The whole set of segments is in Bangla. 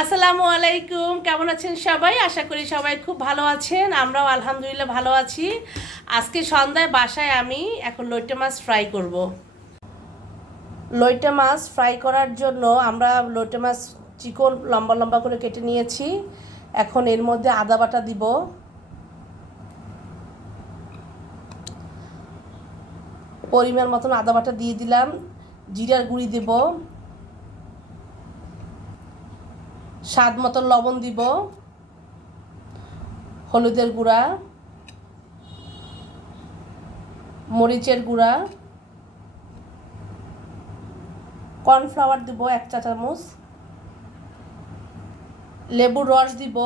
আসসালামু আলাইকুম, কেমন আছেন সবাই? আশা করি সবাই খুব ভালো আছেন। আমরাও আলহামদুলিল্লাহ ভালো আছি। আজকে সন্ধ্যায় বাসায় আমি এখন লইট্টা মাছ ফ্রাই করব। লইট্টা মাছ ফ্রাই করার জন্য আমরা লইট্টা মাছ চিকন লম্বা লম্বা করে কেটে নিয়েছি। এখন এর মধ্যে আদা বাটা দিব, পরিমাণ মতন আদা বাটা দিয়ে দিলাম। জিরার গুঁড়ি দেব, স্বাদ মতন লবণ দিব, হলুদের গুঁড়া, মরিচের গুঁড়া, কর্নফ্লাওয়ার দিব 1 চা চামচ, লেবুর রস দিব,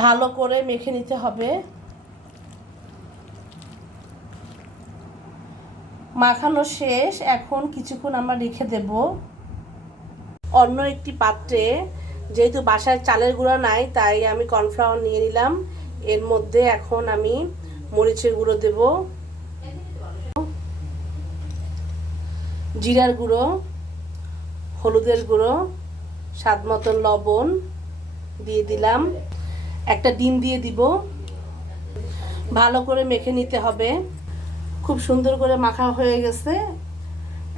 ভালো করে মেখে নিতে হবে। মাখানো শেষ, এখন কিছুক্ষণ আমরা রেখে দেব। অন্য একটি পাত্রে, যেহেতু বাসায় চালের গুঁড়া নাই তাই আমি কর্নফ্লাওয়ার নিয়ে নিলাম। এর মধ্যে এখন আমি মরিচের গুঁড়ো দেব, জিরার গুঁড়ো, হলুদের গুঁড়ো, স্বাদ মতন লবণ দিয়ে দিলাম। একটা ডিম দিয়ে দিব। ভালো করে মেখে নিতে হবে। খুব সুন্দর করে মাখা হয়ে গেছে।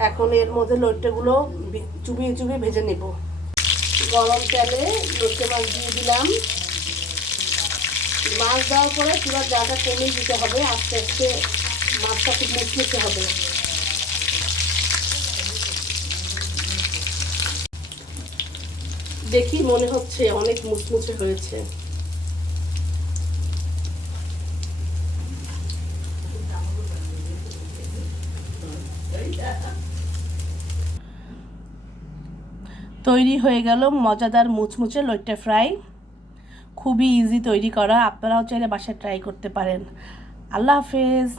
এখন এর মধ্যে লইট্টাগুলো চুবিয়ে চুবিয়ে ভেজে নেব। গরম তেলে লইট্টা মাছ দিয়ে দিলাম। মাছ দেওয়ার পরে পুরো জায়গা কমিয়ে দিতে হবে। আস্তে আস্তে মাছটা খুব মুচমুচে হবে। দেখি মনে হচ্ছে অনেক মুচমুচে হয়েছে। তৈরি হয়ে গেল মজাদার মুচমুচে লইট্টা ফ্রাই। খুবই ইজি তৈরি করা, আপনারাও চাইলে বাসায় ট্রাই করতে পারেন। আল্লাহ হাফেজ।